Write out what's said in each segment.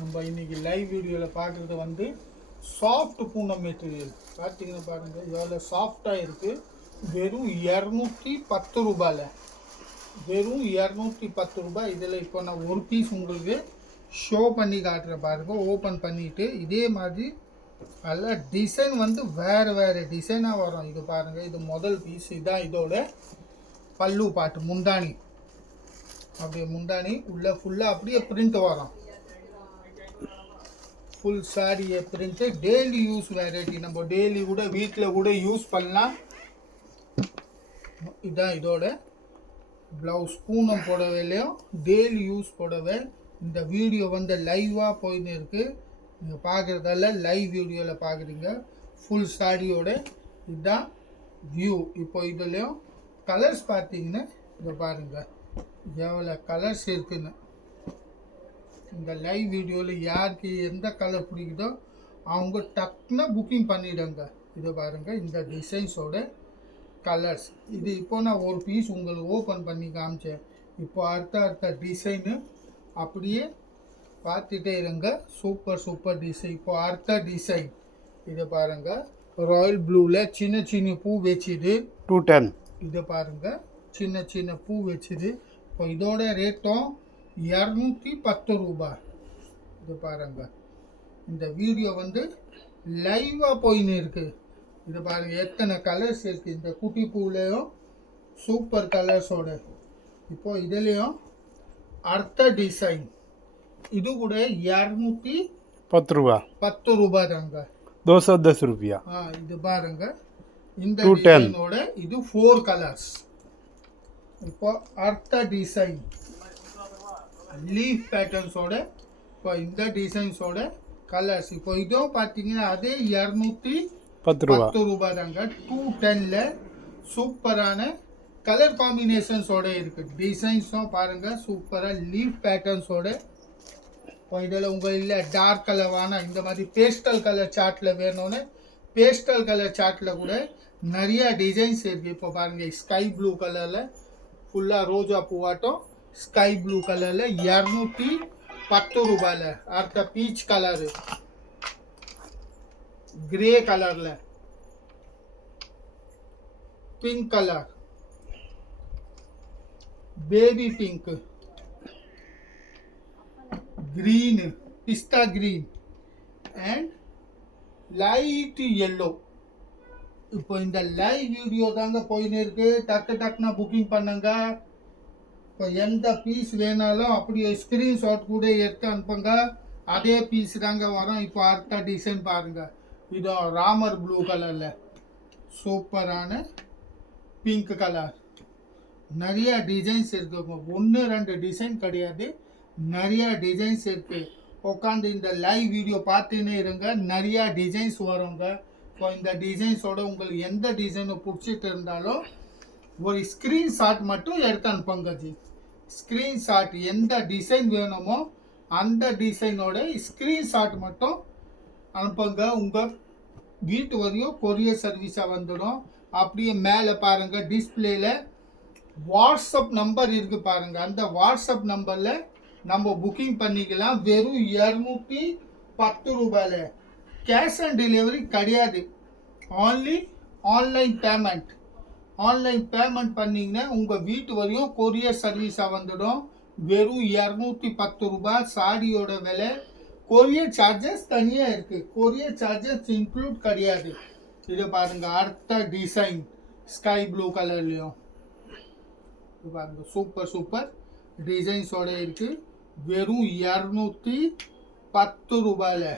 நம்ம இன்னைக்கு லைவ் வீடியோவில் பார்க்குறது வந்து சாஃப்ட் பூனம் மெட்டீரியல். பார்த்தீங்கன்னா பாருங்கள் எவ்வளோ சாஃப்டாக இருக்குது. வெறும் 210 ரூபாயில், வெறும் 210 ரூபாய். இதில் இப்போ நான் ஒரு பீஸ் உங்களுக்கு ஷோ பண்ணி காட்டுறேன் பாருங்கள். ஓப்பன் பண்ணிவிட்டு இதே மாதிரி நல்லா டிசைன் வந்து வேறு டிசைனாக வரும். இது பாருங்கள், இது முதல் பீஸ். இதுதான் இதோட பல்லு பாட்டு, முந்தானி. அப்படியே முந்தானி உள்ள ஃபுல்லாக அப்படியே பிரிண்ட் வரும். ஃபுல் சாரியை பிரிண்ட்டு, டெய்லி யூஸ் வெரைட்டி. நம்ம டெய்லி கூட வீட்டில் கூட யூஸ் பண்ணலாம். இதுதான் இதோட ப்ளவுஸ். பூனம் புடவையிலையும் டெய்லி யூஸ் புடவை. இந்த வீடியோ வந்து லைவாக போயின்னு இருக்குது. நீங்கள் பார்க்குறதால லைவ் வீடியோவில் பார்க்குறீங்க. ஃபுல் சாரியோட இதுதான் வியூ. இப்போ இதுலேயும் கலர்ஸ் பார்த்தீங்கன்னா இதை பாருங்கள் எவ்வளோ கலர்ஸ் இருக்குன்னு. இந்த லைவ் வீடியோவில் யாருக்கு எந்த கலர் பிடிக்குதோ அவங்க டக்குன்னு புக்கிங் பண்ணிவிடுங்க. இதை பாருங்கள், இந்த டிசைன்ஸோட கலர்ஸ். இது இப்போ நான் ஒரு பீஸ் உங்களுக்கு ஓப்பன் பண்ணி காமிச்சேன். இப்போ அடுத்த டிசைனு அப்படியே பார்த்துட்டே இருங்க. Super design. இப்போ அடுத்த டிசைன் இதை பாருங்கள். ராயல் ப்ளூவில் சின்ன பூ வச்சுது 210. இதை பாருங்கள், சின்ன பூ வச்சுது. இப்போ இதோட ரேட்டும் 210 ரூபாய். இது பாருங்க, இந்த வீடியோ வந்து லைவாக போயின்னு இருக்குது. இது பாருங்க எத்தனை கலர்ஸ் இருக்குது. இந்த குட்டி பூலையும் சூப்பர் கலர்ஸோட. இப்போ இதுலேயும் அடுத்த டிசைன். இது கூட 210 ரூபாய். 10 ரூபாய் தாங்க. 210 रुपया. இது பாருங்க, இந்த டிசைனோட இது 4 கலர்ஸ். இப்போ அடுத்த டிசைன் லீஃப் பேட்டர்ன்ஸோட. இப்போ இந்த டிசைன்ஸோட கலர்ஸ். இப்போ இதுவும் பார்த்தீங்கன்னா அதே 210 ரூபாய் தாங்க. 210ல் சூப்பரான கலர் காம்பினேஷன்ஸோட இருக்குது. டிசைன்ஸும் பாருங்கள் சூப்பராக லீஃப் பேட்டர்ன்ஸோட. இப்போ இதில் உங்கள் இல்லை டார்க் கலர் வேணாம், இந்த மாதிரி பேஸ்டல் கலர் சார்ட்டில் வேணும்னு பேஸ்டல் கலர் சார்ட்டில் கூட நிறையா டிசைன்ஸ் இருக்குது. இப்போ பாருங்கள், ஸ்கை ப்ளூ கலரில் ஃபுல்லாக ரோஜா பூவாட்டம் ஸ்கை ப்ளூ கலரில் 210 ரூபாயில். அடுத்த பீச் கலரு, கிரே கலரில், pink colour, baby pink, green, pista green and light yellow. இப்போ இந்த லைவ் வீடியோ தாங்க போயின்னு இருக்கு. டக்குனா புக்கிங் பண்ணுங்க. இப்போ எந்த பீஸ் வேணாலும் அப்படியே ஸ்க்ரீன்ஷாட் கூட எடுத்து அனுப்புங்க. அதே பீஸ் தாங்க வரும். இப்போ அடுத்த டிசைன் பாருங்க. இதோ ராமர் ப்ளூ கலரில் சூப்பரான பிங்க் கலர். நிறைய டிசைன்ஸ் இருக்கு. 1-2 டிசைன் கிடையாது, நிறையா டிசைன்ஸ் இருக்குது. உட்காந்து இந்த லைவ் வீடியோ பார்த்துன்னே இருங்க, நிறையா டிசைன்ஸ் வருங்க. இப்போ இந்த டிசைன்ஸோட உங்களுக்கு எந்த டிசைனை பிடிச்சிட்டு இருந்தாலும் ஒரு ஸ்க்ரீன்ஷாட் மட்டும் எடுத்து அனுப்புங்க ஜி. ஸ்க்ரீன்ஷாட் எந்த டிசைன் வேணுமோ அந்த டிசைனோட ஸ்க்ரீன்ஷாட் மட்டும் அனுப்புங்க. உங்கள் வீட்டு வரையும் கொரியர் சர்வீஸாக வந்துடும். அப்படியே மேலே பாருங்கள் டிஸ்பிளேயில் வாட்ஸ்அப் நம்பர் இருக்குது பாருங்கள். அந்த வாட்ஸ்அப் நம்பரில் நம்ம புக்கிங் பண்ணிக்கலாம். வெறும் 210 ரூபாயில். கேஷ் ஆன் டெலிவரி கிடையாது. Only online payment. Online payment பண்ணிங்கன்னா உங்கள் வீட்டு வரையும் கொரியர் சர்வீஸாக வந்துடும். வெறும் 210 ரூபாய். சாரியோட விலை. கொரியர் சார்ஜஸ் தனியாக இருக்குது, கொரியர் சார்ஜஸ் இன்க்ளூட் கிடையாது. இதை பாருங்கள், அடுத்த டிசைன் ஸ்கை ப்ளூ கலர்லேயும் இது பாருங்கள் சூப்பர் டிசைன்ஸோட இருக்குது. வெறும் 210 ரூபாயில்.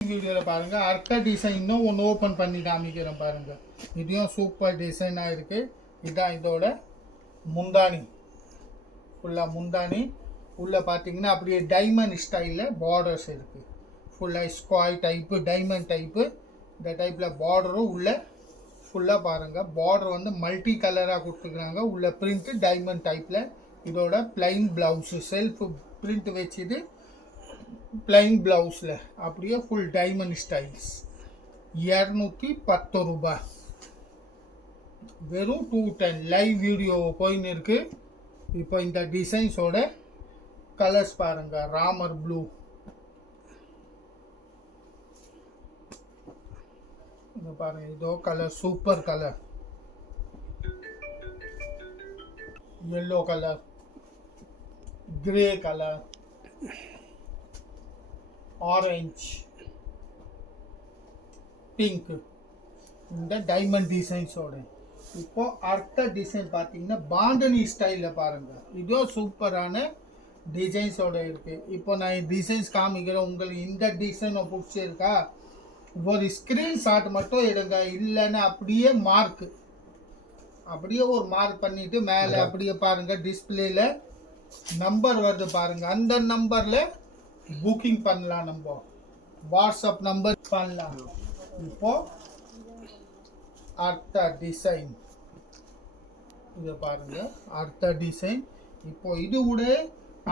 வீடியோவில் பாருங்கள் அடுத்த டிசைன் இன்னும் ஒன்று ஓப்பன் பண்ணி காமிக்கிறேன் பாருங்கள். இதையும் சூப்பர் டிசைனாக இருக்குது. இதுதான் இதோட முந்தானி. ஃபுல்லாக முந்தானி உள்ளே பார்த்தீங்கன்னா அப்படியே டைமண்ட் ஸ்டைலில் பார்டர்ஸ் இருக்குது. ஃபுல்லாக ஸ்கொயர் டைப்பு, டைமண்ட் டைப்பு. இந்த டைப்பில் பார்டரும் உள்ளே ஃபுல்லாக பாருங்கள். பார்டர் வந்து மல்டி கலராக கொடுத்துருக்குறாங்க. உள்ள பிரிண்ட்டு டைமண்ட் டைப்பில். இதோட பிளைன் ப்ளவுஸு செல்ஃப் பிரிண்ட் வச்சுது பிளைன் ப்ளவுஸில் அப்படியே ஃபுல் டைமண்ட் ஸ்டைல்ஸ். 210 ரூபாய். வெறும் 210. லைவ் வீடியோ போயின்னு இருக்குது. இப்போ இந்த டிசைன்ஸோட கலர்ஸ் பாருங்க. ராமர் ப்ளூ, இது பாருங்க, இதோ colour super colour. yellow colour, grey colour, orange, pink. இந்த டைமண்ட் டிசைன்ஸோட இப்போ அடுத்த டிசைன் பார்த்தீங்கன்னா பாண்டனி ஸ்டைலில் பாருங்க. இதோ சூப்பரான டிசைன்ஸோட இருக்கு. இப்போ நான் டிசைன்ஸ் காமிக்கிறேன். உங்களுக்கு இந்த டிசைனை பிடிச்சிருக்கா ஒரு ஸ்க்ரீன்ஷாட் மட்டும் எடுங்க. இல்லைன்னா அப்படியே மார்க், அப்படியே ஒரு மார்க் பண்ணிட்டு மேலே அப்படியே பாருங்க டிஸ்பிளேல நம்பர் வருது பாருங்க. அந்த நம்பர்ல புக்கிங் பண்ணலாம். நம்ம வாட்ஸ்அப் நம்பர் பண்ணலாம். இப்போ அடுத்த டிசைன் இது பாருங்க. அடுத்த டிசைன் இப்போ இது கூட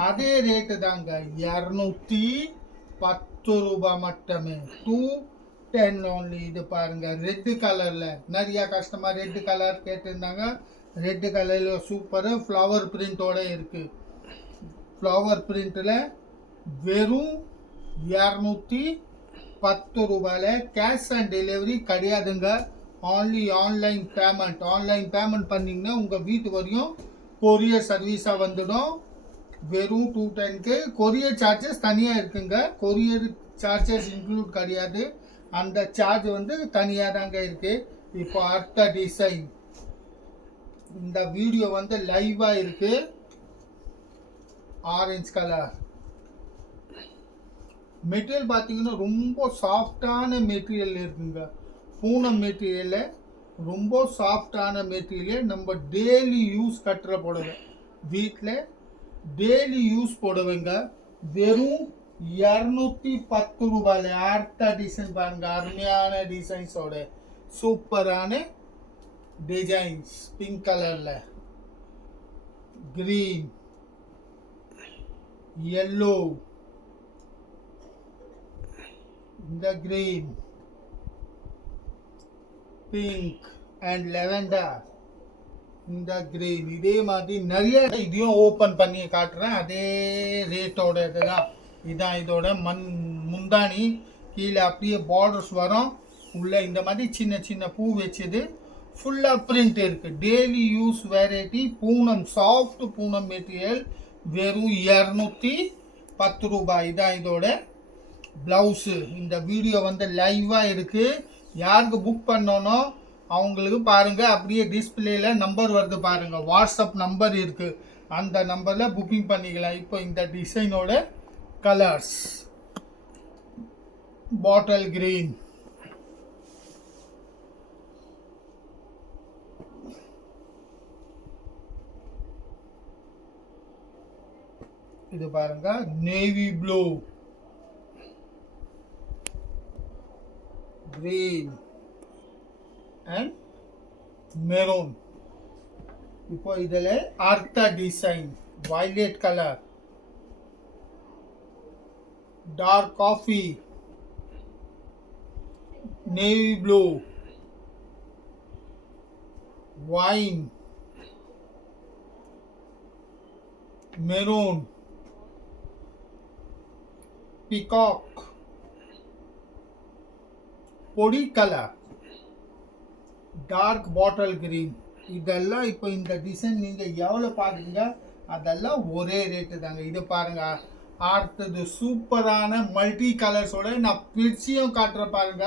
அதே ரேட்டு தாங்க, 210 ரூபாய் மட்டுமே. 210 only. இது பாருங்க ரெட் கலர்ல. நிறைய கஸ்டமர் ரெட் கலர் கேட்டிருந்தாங்க. ரெட் கலர்ல சூப்பர் ஃப்ளவர் பிரிண்டோட இருக்கு. ஃப்ளவர் பிரிண்ட்ல வெறும் 210 ரூபாயில. கேஷ் ஆன் டெலிவரி கிடையாதுங்க. Only online payment. Online payment பண்ணிங்கன்னா உங்கள் வீட்டு வரையும் கொரியர் சர்வீஸாக வந்துடும். வெறும் 210க்கு. கொரியர் சார்ஜஸ் தனியாக இருக்குங்க. கொரியர் சார்ஜஸ் இன்க்ளூட் கிடையாது. அந்த சார்ஜ் வந்து தனியாக தாங்க இருக்கு. இப்போ அடுத்த டிசைன். இந்த வீடியோ வந்து லைவாக இருக்கு. ஆரஞ்சு கலர் மெட்டீரியல் பார்த்தீங்கன்னா ரொம்ப சாஃப்டான மெட்டீரியல் இருக்குங்க. பூனம் மெட்டீரியலில் ரொம்ப சாஃப்டான மெட்டீரியல். நம்ம டெய்லி யூஸ் கட்டுற புடவை, வீட்டில் டெய்லி யூஸ் புடவைங்க. வெறும் 210 ரூபாயில. அடுத்த டிசைன் பாருங்க. அருமையான டிசைன்ஸோட சூப்பரான டிசைன்ஸ். பிங்க் கலர்ல, கிரீன், yellow, இந்த கிரீன், பிங்க் அண்ட் லெவெண்டர், இந்த கிரீன். இதே மாதிரி நிறைய. இதையும் ஓப்பன் பண்ணி காட்டுறேன். அதே ரேட்டோட இதுதான். இதான் இதோட முந்தானி. கீழே அப்படியே பார்டர்ஸ் வரும். உள்ள இந்த மாதிரி சின்ன சின்ன பூ வச்சது. ஃபுல்லாக பிரிண்ட் இருக்கு. Daily use variety. Poonam, soft Poonam material. வெறும் 210 ரூபாய். இதான் இதோட ப்ளவுஸு. இந்த வீடியோ வந்து லைவாக இருக்கு. யாருக்கு புக் பண்ணணும் அவங்களுக்கு பாருங்க, அப்படியே டிஸ்பிளேல நம்பர் வருது பாருங்க. வாட்ஸ்அப் நம்பர் இருக்கு. அந்த நம்பர்ல புக்கிங் பண்ணிக்கலாம். இப்போ இந்த டிசைனோட கலர்ஸ். பாட்டில் கிரீன், இது பாருங்க navy blue, green and maroon. இப்போ இதில் அடுத்த design violet colour, dark coffee, navy blue, wine, maroon, peacock, பொடி கலர், டார்க் பாட்டில் கிரீன். இதெல்லாம் இப்போ இந்த டிசைன் நீங்கள் எவ்வளோ பார்க்குறீங்க அதெல்லாம் ஒரே ரேட்டு தாங்க. இது பாருங்க. அடுத்தது சூப்பரான மல்டி கலர்ஸோட நான் பிரிச்சியும் காட்டுற பாருங்க.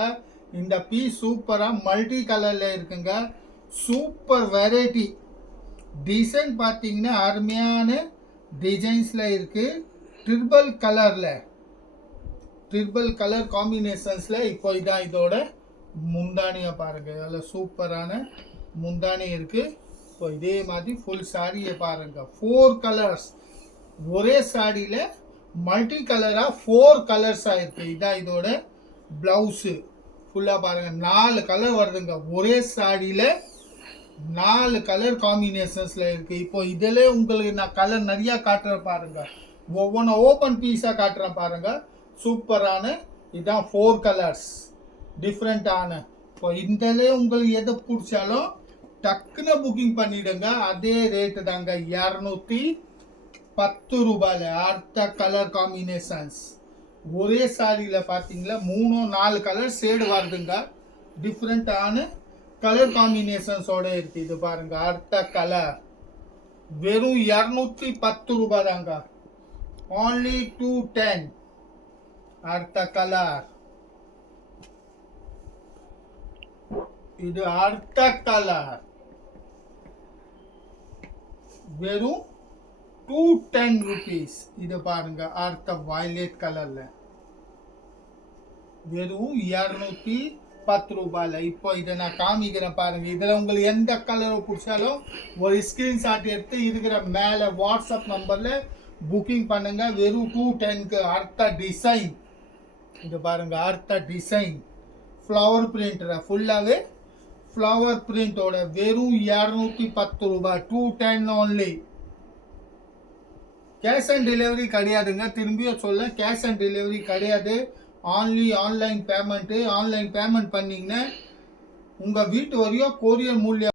இந்த பீஸ் சூப்பராக மல்டி கலரில் இருக்குங்க. சூப்பர் வெரைட்டி டிசைன் பார்த்தீங்கன்னா அருமையான டிசைன்ஸில் இருக்குது. ட்ரிபிள் கலர் காம்பினேஷன்ஸில். இப்போ இதான் இதோட முந்தானியை பாருங்கள். இதில் சூப்பரான முந்தானி இருக்குது. இப்போ இதே மாதிரி ஃபுல் சாரியை பாருங்கள். 4 கலர்ஸ் ஒரே சாரியில் மல்டி கலராக 4 கலர்ஸாக இருக்குது. இதான் இதோட ப்ளவுஸு. ஃபுல்லாக பாருங்கள் 4 கலர் வருதுங்க. ஒரே சாரியில் 4 கலர் காம்பினேஷன்ஸில் இருக்குது. இப்போ இதில் உங்களுக்கு நான் கலர் நிறையா காட்டுறேன் பாருங்கள். ஒவ்வொன்றும் ஓப்பன் பீஸாக காட்டுறேன் பாருங்கள். சூப்பரான இதான் 4 கலர்ஸ் டிஃப்ரெண்ட்டான. இப்போ இதில் உங்களுக்கு எதை பிடிச்சாலும் டக்குன்னு புக்கிங் பண்ணிவிடுங்க. அதே ரேட்டு தாங்க 210 10 ரூபாயில் அடுத்த கலர் காம்பினேஷன்ஸ். ஒரே சாரியில் பார்த்தீங்களா 3-4 கலர் ஷேடு வருதுங்க. டிஃப்ரெண்ட்டான கலர் காம்பினேஷன்ஸோட இருக்குது. இது பாருங்க அடுத்த கலர் வெறும் 210 ரூபாய் தாங்க. only 210. அடுத்த கலர் இது அடுத்த கலர் வெறும் 210 rupees. இது பாருங்க அடுத்த வயலட் கலர்ல வெறும் 210 ரூபாயில். இப்போ இதை நான் காமிக்கிறேன் பாருங்க. இதில் உங்களுக்கு எந்த கலர் பிடிச்சாலும் ஒரு ஸ்கிரீன்ஷாட் எடுத்து இருக்கிற மேலே வாட்ஸ்அப் நம்பரில் புக்கிங் பண்ணுங்க. வெறும் 210க்கு. அடுத்த டிசைன் இது பாருங்க அடுத்த டிசைன் ஃப்ளவர் பிரிண்ட் ஃபுல்லாகவே ஃப்ளவர் பிரிண்டோட வெறும் 210 ரூபாய். 210 only. கேஷ் ஆன் டெலிவரி கிடையாதுங்க. திரும்பியும் சொல்ல கேஷ் ஆன் டெலிவரி கிடையாது. Only online payment. Online payment பண்ணிங்கன்னா உங்கள் வீட்டு வரையும் கொரியர் மூலியம்